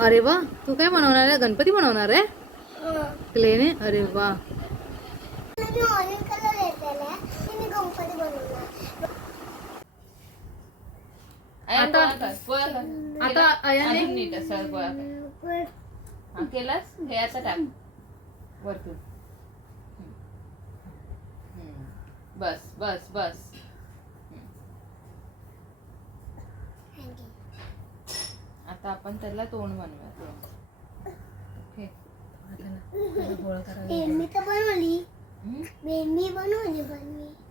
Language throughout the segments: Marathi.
अरे वा तू काय बनवणार आहे? गणपती बनवणार आहे? क्लेने अरे वा. मी ऑरेंज कलर घेतलेला आहे आणि मी गणपती बनवणार. आयन आता-. आता अजून नीट असं गोळा कर हा केलास? हे टाक. वरतून. बस बस बस. आता आपण त्याला तोंड बनवूया. ओके बेंबी तर बनवली?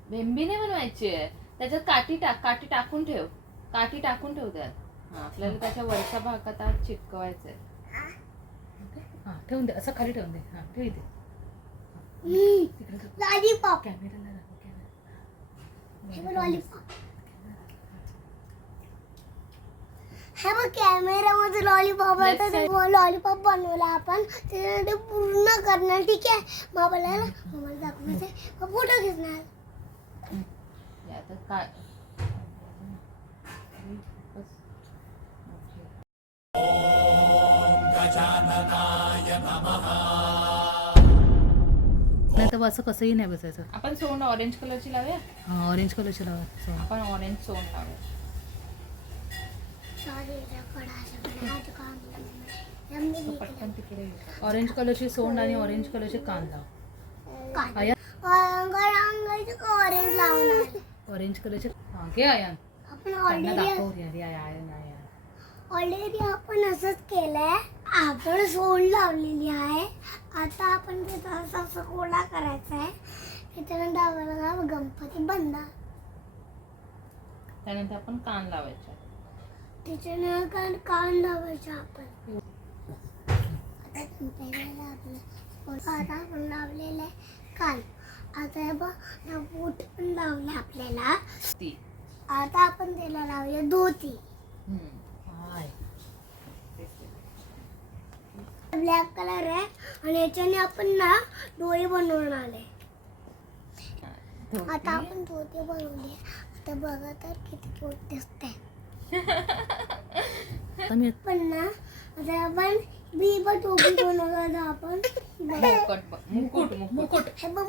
बेंबी बनवायची आहे. त्याच्यात काठी टाक काठी टाकून ठेव. काठी टाकून ठेव त्यात. आपल्याला त्याच्या वरच्या भागात आज चिटकवायचंय हा? ठेवून दे असं खाली ठेवून दे. हा ठेव इथे तिकडे लॉलीपॉप कॅमेराला दाखव कॅमेरा लॉलीपॉप हे बघ कॅमेरामध्ये लॉलीपॉप लॉलीपॉप बनवला आपण. त्याच्यामध्ये पूर्ण करणार ठीक आहे? मग आपल्याला मोबाईल दाखवायचे मग फोटो घेणार. आता काय? बस. ओके. नाही तर असं कसंही नाही बसायचं. आपण सोंड ऑरेंज कलरची लावूया? हा ऑरेंज कलरची लावा. So, आपण ऑरेंज सोंड लावूया तो पटकन तिकडे ये. ऑरेंज कलरची सोंड आणि ऑरेंज कलरचे कान लाव आया? ऑरेंज लावणार ऑरेंज कलरचे घे आयान. आपण ऑलरेडी आपण असंच केलंय. आपण सोंड लावलेली आहे. आता आपण त्याचा असा असा गोळा करायचा आहे त्याच्यानंतर आपल्याला गणपती बंदा. त्यानंतर आपण कान लावायचे. त्याच्यानंतर कान लावायचं आपण आता आता आपण लावलेलं आहे कान आता बघ बूट पण लावले आपल्याला ती आता आपण त्याला लावूया धोती ब्लॅक कलर आहे आणि याच्याने आपण ना डोळे बनवून आले आता आपण धोती बनवली. आता बघा तर किती क्यूट दिसते पण ना आता आपण टोपी बनवलं आपण. बघ. मुकुट मुकुट मुकुट. मुकुट. हे बघ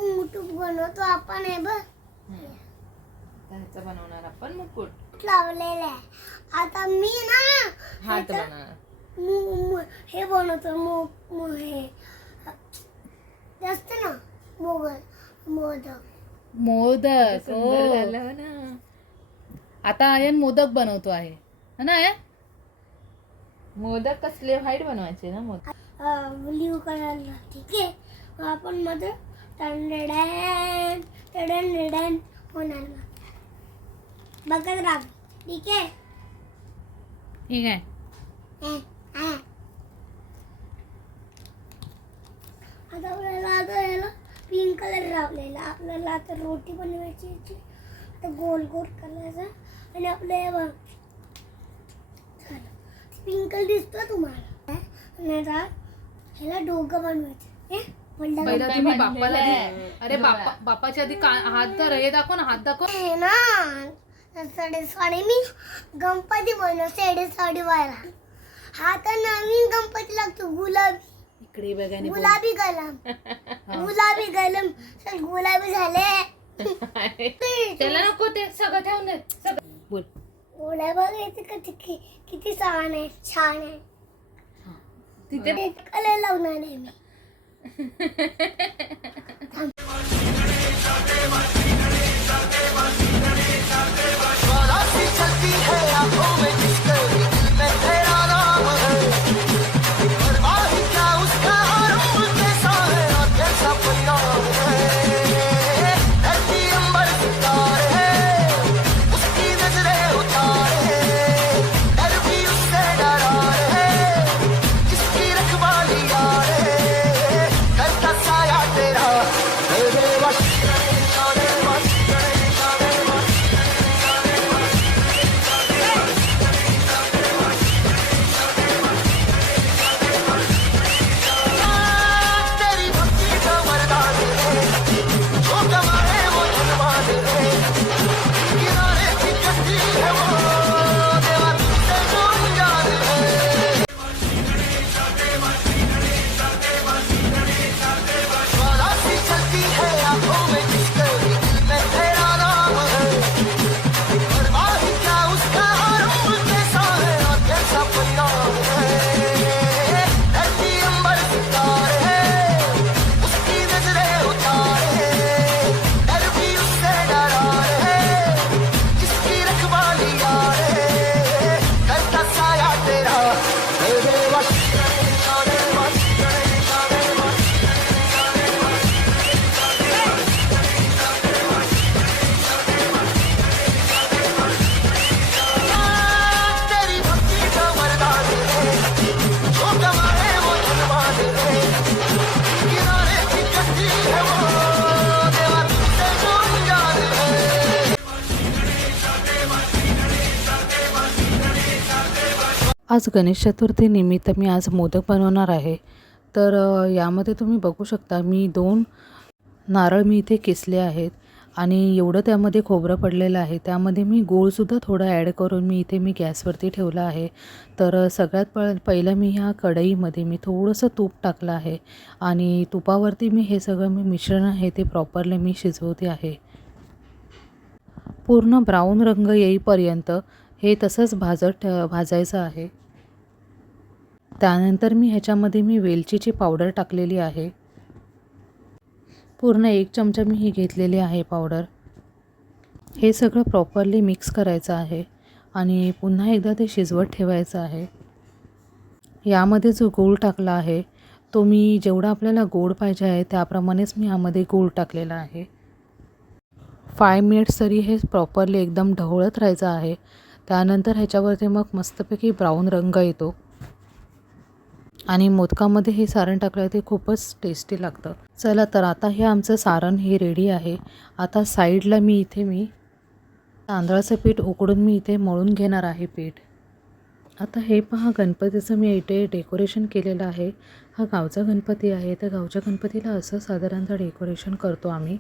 बनवतो आपण हे बघ. हम्म. आता ह्याचं बनवणार आपण मुकुट. लावलेलं आहे. आता मी ना हात ह्याचं बनवणार. मु- मु- हे बनवतो मो मो- हे. जास्त ना मोगल मोदक. मोदक सुंदर ओ. झालं हो ना. आता आयन मोदक बनवतो आहे. है ना आयन? मोदक कसले? व्हाईट बनवायचे ना मोदक. ब्ल्यू कलरला ठीक आहे. मग आपण मध्ये टंडडॅन टंडडॅन होणार ना बघत राहा ठीक आहे ठीक आहे हे, आता आपल्याला आता याला पिंक कलर लावलेला आपल्याला आता रोटी बनवायची याची आता गोल गोल करायचा आणि आपलं बघ. पिंक कलर दिसतो तुम्हाला. आणि आता ह्याला डोकं बनवायचं. हे? पहिला तुम्ही बाप्पाला? दे. अरे बाप्पा बाप्पाच्या आधी का- हात धर. हे दाखव ना हात दाखव. हे ना साडे साडे मी गणपती बनव साडे साडी व्हायला हा तर नवीन गणपती लागतो गुलाबी. इकडे बघाने गुलाबी गलम गुलाबी गलम चल गुलाबी झाले. त्याला नको ते सगळं ठेवून दे. सगळं बोल. गोळ्या बघायचं किती कि- किती छान आहे छान आहे. तिथे कलर लावणार आहे मी. तेरा आज गणेश चतुर्थीनिमित्त मी आज मोदक बनवणार आहे. तर यामध्ये तुम्ही बघू शकता मी दोन नारळ मी इथे किसले आहेत आणि एवढं त्यामध्ये खोबरं पडलेलं आहे. त्यामध्ये मी गूळसुद्धा थोडं ॲड करून मी इथे मी गॅसवरती ठेवलं आहे. तर सगळ्यात प पहिलं मी ह्या कढईमध्ये मी थोडंसं तूप टाकलं आहे आणि तुपावरती मी हे सगळं मी मिश्रण आहे ते प्रॉपरली मी शिजवते आहे. पूर्ण ब्राऊन रंग येईपर्यंत हे तसंच भाजत भाजायचं आहे. त्यानंतर मी ह्याच्यामध्ये मी वेलचीची पावडर टाकलेली आहे. पूर्ण एक चमचा मी ही घेतलेली आहे पावडर. हे सगळं प्रॉपरली मिक्स करायचं आहे आणि पुन्हा एकदा ते शिजवत ठेवायचं आहे. यामध्ये जो गूळ टाकला आहे तो मी जेवढा आपल्याला गोड पाहिजे आहे त्याप्रमाणेच मी यामध्ये गूळ टाकलेला आहे. फाय मिनिट्स तरी हे प्रॉपरली एकदम ढवळत राहायचं आहे. त्यानंतर ह्याच्यावरती मग मस्तपैकी ब्राऊन रंग येतो. आणि मोदकामध्ये हे सारण टाकलं ते खूपच टेस्टी लागतं. चला तर आता हे आमचं सारण हे रेडी आहे. आता साईडला मी इथे मी तांदळाचं पीठ उकडून मी इथे मळून घेणार आहे पीठ. आता हे पहा गणपतीचं मी इथे डेकोरेशन केलेलं आहे. हा गावचा गणपती आहे. तर गावच्या गणपतीला असं साधारणतः डेकोरेशन करतो आम्ही.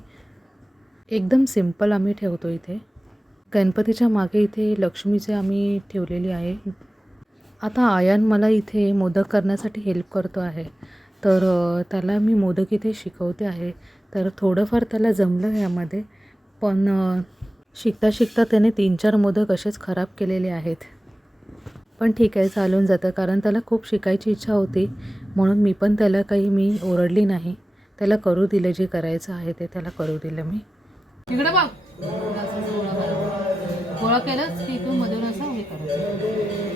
एकदम सिंपल आम्ही ठेवतो इथे. गणपतीच्या मागे इथे लक्ष्मीचे आम्ही ठेवलेली आहे. आता आयान मला इथे मोदक करण्यासाठी हेल्प करतो आहे. तर त्याला मी मोदक इथे शिकवते आहे. तर थोडंफार त्याला जमलं यामध्ये. पण शिकता शिकता त्याने तीन चार मोदक असेच खराब केलेले आहेत. पण ठीक आहे चालून जातं. कारण त्याला खूप शिकायची इच्छा होती. म्हणून मी पण त्याला काही मी ओरडली नाही. त्याला करू दिलं जे करायचं आहे ते त्याला करू दिलं मी. इकडे बघ. गोळा केलंच की तू मधून असं हे करायचं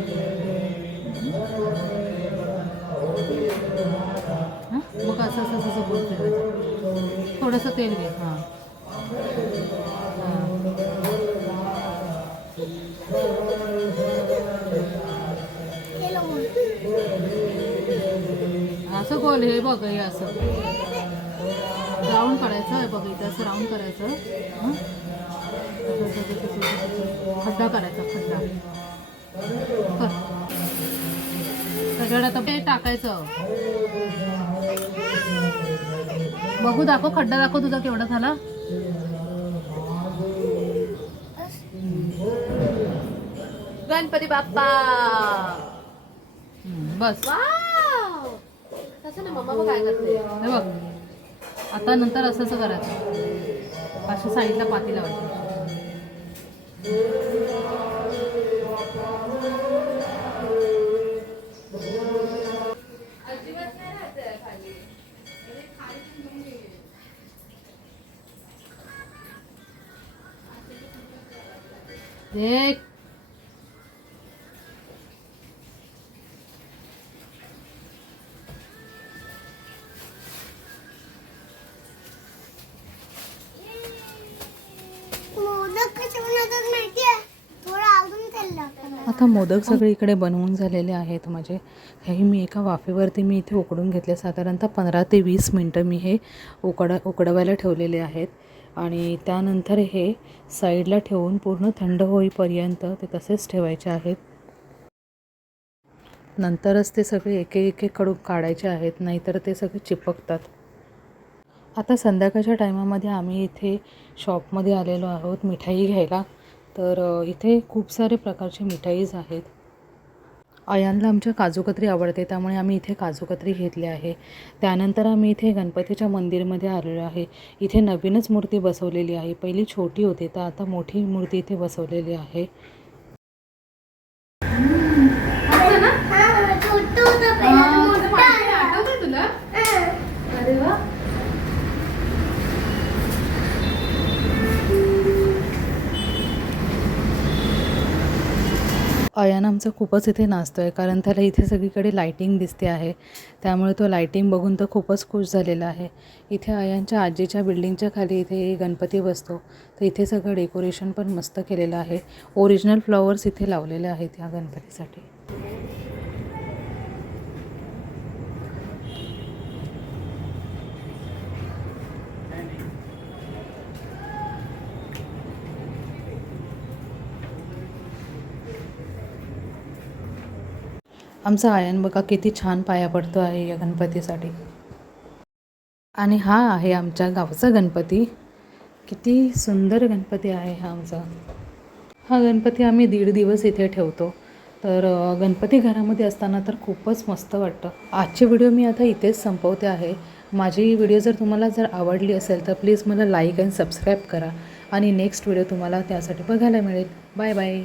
मग असं असं असं असं गोल थोडंसं तेल घे हां. असं गोल हे बघ हे असं. राऊंड करायचं आहे बघ इथं असं राऊंड करायचं खड्डा करायचा खड्डा कर. त्याच्याकडे आता ते टाकायचं. बघू दाखव खड्डा दाखव तुझा केवढा झाला. गणपती बाप्पा. बस. मम्मा काय करते? हे बघ आता नंतर असं असं करायचं. अशा साईडला पाती लावायची. आता मोदक सगळे इकडे बनवून झालेले आहेत. म्हणजे हे मी एका वाफेवरती मी इथे उकडून घेतले. साधारणतः पंधरा ते वीस मिनटं मी हे उकड उकडवायला ठेवलेले आहेत. आणि त्यानंतर हे साईडला ठेवून पूर्ण थंड होईपर्यंत ते तसेच ठेवायचे आहेत. नंतरच ते सगळे एके एके कडून काढायचे आहेत नाहीतर ते सगळे चिपकतात. आता संध्याकाळच्या टायमामध्ये आम्ही इथे शॉपमध्ये आलेलो आहोत मिठाई घ्यायला. तर इथे खूप सारे प्रकारचे मिठाईज आहेत. अयांना आमच्या काजूकत्री आवडते त्यामुळे आम्ही इथे काजूकत्री घेतली आहे. त्यानंतर आम्ही इथे गणपतीच्या मंदिरमध्ये आलेलो आहे. इथे नवीनच मूर्ती बसवलेली आहे. पहिली छोटी होती तर आता मोठी मूर्ती इथे बसवलेली आहे हा छोटं होतं पहिलं मोठं आलं. तुला हा. अरे वा अयान आमचा खूपच इथे नाचतो आहे कारण त्याला इथे सगळीकडे लायटिंग दिसते आहे. त्यामुळे तो लायटिंग बघून तर खूपच खुश झालेला आहे. इथे अयांच्या आजीच्या बिल्डिंगच्या खाली इथे गणपती बसतो. तर इथे सगळं डेकोरेशन पण मस्त केलेलं आहे. ओरिजिनल फ्लॉवर्स इथे लावलेले आहेत या गणपतीसाठी. आमचा आयन बघा किती छान पाया पडतो आहे या गणपतीसाठी. आणि हा आहे आमच्या गावचा गणपती. किती सुंदर गणपती आहे हा आमचा. हा गणपती आम्ही दीड दिवस इथे ठेवतो. तर गणपती घरामध्ये असताना तर खूपच मस्त वाटतं. आजचे व्हिडिओ मी आता इथेच संपवते आहे. माझी व्हिडिओ जर तुम्हाला जर आवडली असेल तर प्लीज मला लाईक अँड सबस्क्राईब करा. आणि नेक्स्ट व्हिडिओ तुम्हाला त्यासाठी बघायला मिळेल. Bye bye.